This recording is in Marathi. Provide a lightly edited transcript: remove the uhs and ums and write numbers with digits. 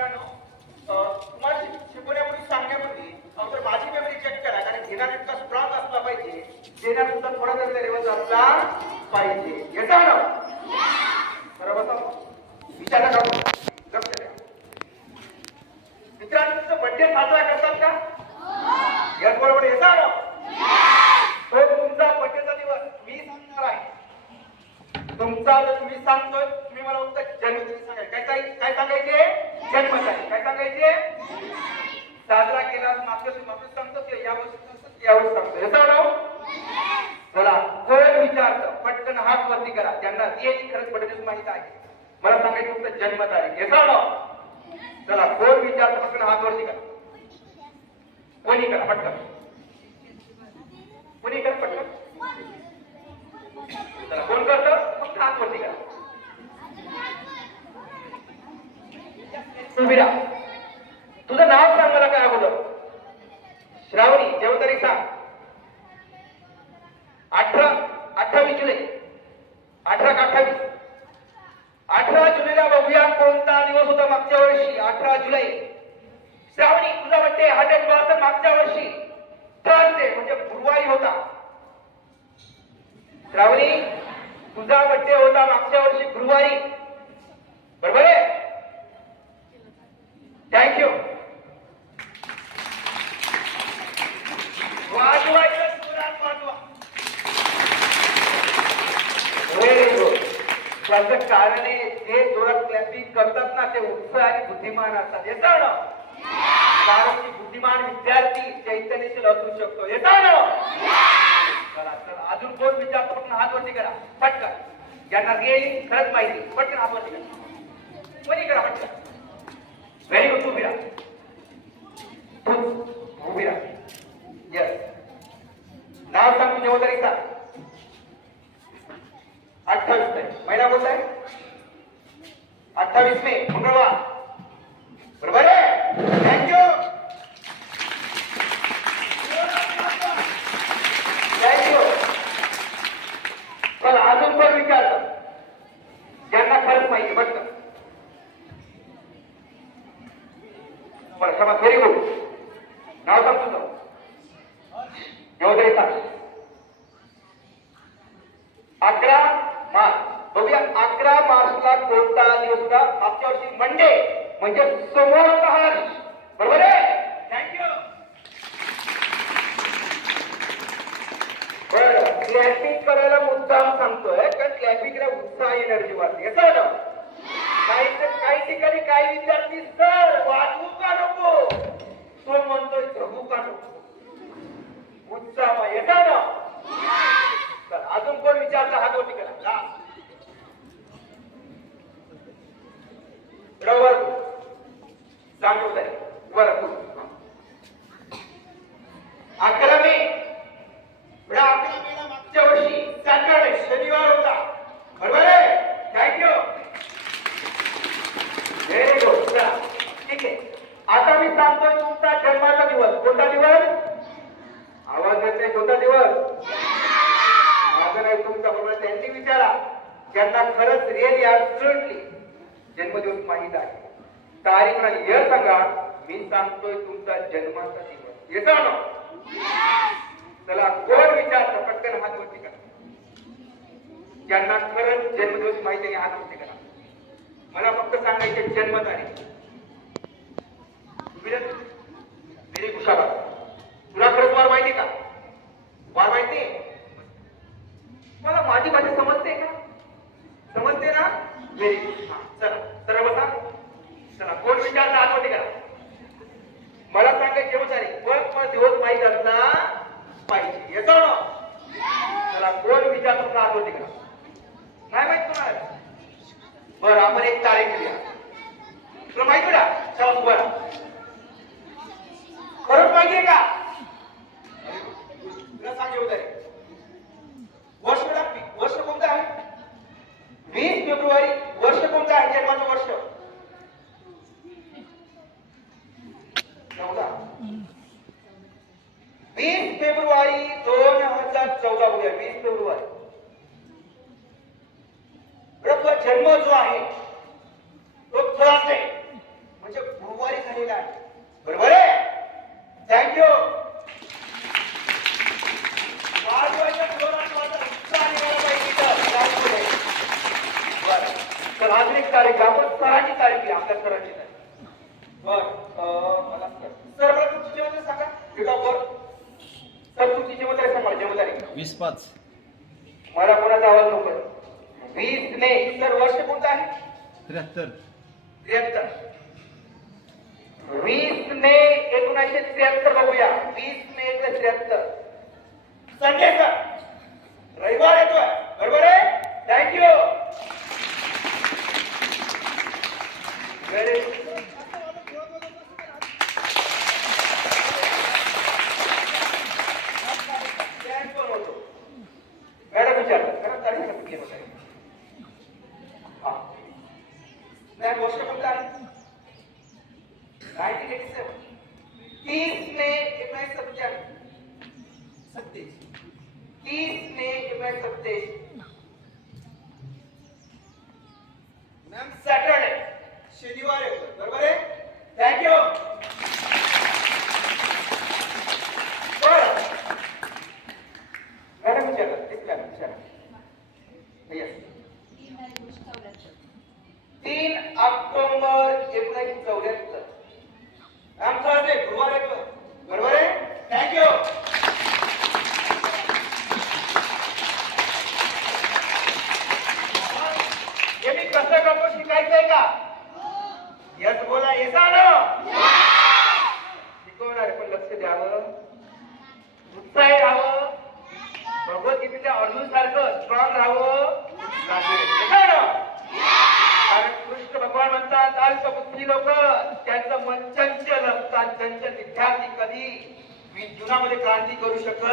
तुम्हाला शिकवण्यापूर्वी सांगण्यापूर्वी अगोदर माझी मेमरी चेक करा, कारण घेणार इतका स्ट्रॉंग असला पाहिजे, देणार सुद्धा थोडा तरी लेवल असला पाहिजे. येता ना बरोबर विचार नका लक्ष द्या. मित्रांनो तुमचा बर्थडे साजरा करतात का? याचबरोबर येता ना तो तुमचा बर्थडेचा दिवस मी सांगणार आहे. तुमचा जर तुम्ही सांगतोय, तुम्ही मला फक्त जन्मदिवस सांगायचे. काय सांगायचे? जन्मतारीख. काय सांगायचे? साजरा केला मागच्या वर्षी सांगतो की यावर्षी सांगतो. याचा नाव चला कोण विचारतं पटकन हात वरती करा. त्यांना येईल खरंच बर्थडे माहित आहे. मला सांगायचं तुमचं जन्मतारीख. याचा नाव चला कोण विचारतं पटकन हात वरती करा. कोणी करा पटकन. कोणी करा पटकन. चला कोण करतं फक्त हात वरती करा. उभी राहा. तुझं नाव सांग मला काय अगोदर. श्रावणी जन्मतारीख सांग. 28 जुलै. 18 का 28? 18 जुलैला बघूया कोणता दिवस होता मागच्या वर्षी. 18 जुलै. श्रावणी तुझा बर्थडे 100 मागच्या वर्षी थर्सडे म्हणजे गुरुवारी होता. श्रावणी तुझा बर्थडे होता मागच्या वर्षी गुरुवारी, बरोबर आहे? थँक्यू. वाजवायचं जोरात वाजवा. Very good. त्याचं कारण आहे जे जोरात क्लॅपिंग करतात ना ते उत्साह आणि बुद्धिमान असतात. येता ना कारण की बुद्धिमान विद्यार्थी चैतन्यशील असू शकतो. येता ना चला चला अजून कोण विचारतो पटकन हात वरती करा पटकन. ज्यांना गेली खरंच माहिती पटकन हात वरती करा. कोणी करा पटकन. Very good. उभी राहा. उभी राहा. यस. नाव सांग तुझ्या जन्मतारीख सांग. 28 मे. महिना कोणता आहे? 28 मे मंगळवार, बरोबर आहे? थँक्यू. थँक्यू. चला अजून पण विचारलं ज्यांना खरंच माहिती पटकन. बरं क्षमा. Very good. नाव सांग तुझं. जन्मतारीख सांग. 11 मार्च. बघूया 11 मार्चला कोणता दिवस होता मागच्या वर्षी? मंडे म्हणजे सोमवारचा हर्ष, बरोबर आहे? थँक्यू. बरं क्लॅपिंग करायला मुद्दाम सांगतोय कारण क्लॅपिंगला उत्साह एनर्जी वाढते. याचा ना काही ठिकाणी काही विद्यार्थी सर वाजवू का नको तो म्हणतोय जगू का नको. उत्साह येता ना. अजून कोण विचारता हात वरती करा. रविवार सांगतो बरं. 11 मे. 11 मेला मागच्या वर्षी सॅटर्डे शनिवार होता, बरोबर आहे? थँक्यू. Very good. चला ठीक आहे. आता मी सांगतोय तुमचा जन्माचा दिवस. कोणता दिवस? आवाज येत नाही. कोणता दिवस? माझं नाही तुमचा, बरोबर? त्यांनी विचारा ज्यांना खरंच रिअली ऍब्सोल्युटली जन्मदिवस माहित आहे. तारीख आणि वेळ सांगा. मी सांगतोय तुमचा जन्माचा दिवस. येतो ना? चला कोण विचारतं पटकन हात वरती करा. ज्यांना खरंच जन्मदिवस माहिती आहे हात वरती करा. मला फक्त सांगायचे जन्मतारीख. मेरी खुशाबा तुला खरंच वार माहिती का? वार माहिती? मला माझी भाषा समजते का? समजते ना? Very good. चला सरळ बसा. चला कोण विचारता हात वरती करा. मला सांगायची जन्मतारीख पण दिवस माहित असला पाहिजे. येतो ना? चला कोण विचारतो हात वरती करा. नाही माहित तुम्हाला? बरं आपण एक तारीख घेऊया. तुला माहिती का? चला बरं खरंच माहितीये का? तुला सांग जन्मतारीख. वर्ष कोणतं आहे? 20 फेब्रुवारी. वर्ष कोणतं आहे जन्माचं वर्ष? 20 फेब्रुवारी 2014. बघूया 20 फेब्रुवारी. तुझा जन्म जो आहे तो थर्सडे म्हणजे बर मला सर मला तुमची जन्मतारीख सांगा. Date of birth. सर तुमची जन्मतारीख सांगा. जन्मतारीख 20/5. मला कोणाचा आवाज नको. 20 मे. सर वर्ष कोणतं आहे? 73. 73. 20 मे 1973 बघूया. 20 मे 1973 संडे सर. रविवार येतोय बरोबर आहे. थँक्यू. Very good. मॅडम विचार मॅडम तारीख कुठली होत आहे? हा मॅम वर्ष कोणतं आहे? 1987. 30 मे 1947. 30 मे 1947. मॅम सॅटरडे शनिवार येतो बरोबर आहे. थँक्यू. मॅडम विचारा तेच मॅडम विचारा. Yes 3 October 1974. मॅम थर्सडे गुरुवार येतो बरोबर आहे. थँक्यू. हे मी कसं करतो शिकायचंय का? यस बोला. येस आलं शिकवणार पण लक्ष द्यावं. उत्साही राहावं. भगवद्गीतेच्या अर्जुन सारखं स्ट्रॉंग राहावं. कारण कृष्ण भगवान म्हणतात अल्पबुद्धी लोक त्यांचं मन चंचल असतात. चंचल विद्यार्थी कधी मी जीवनामध्ये क्रांती करू शकत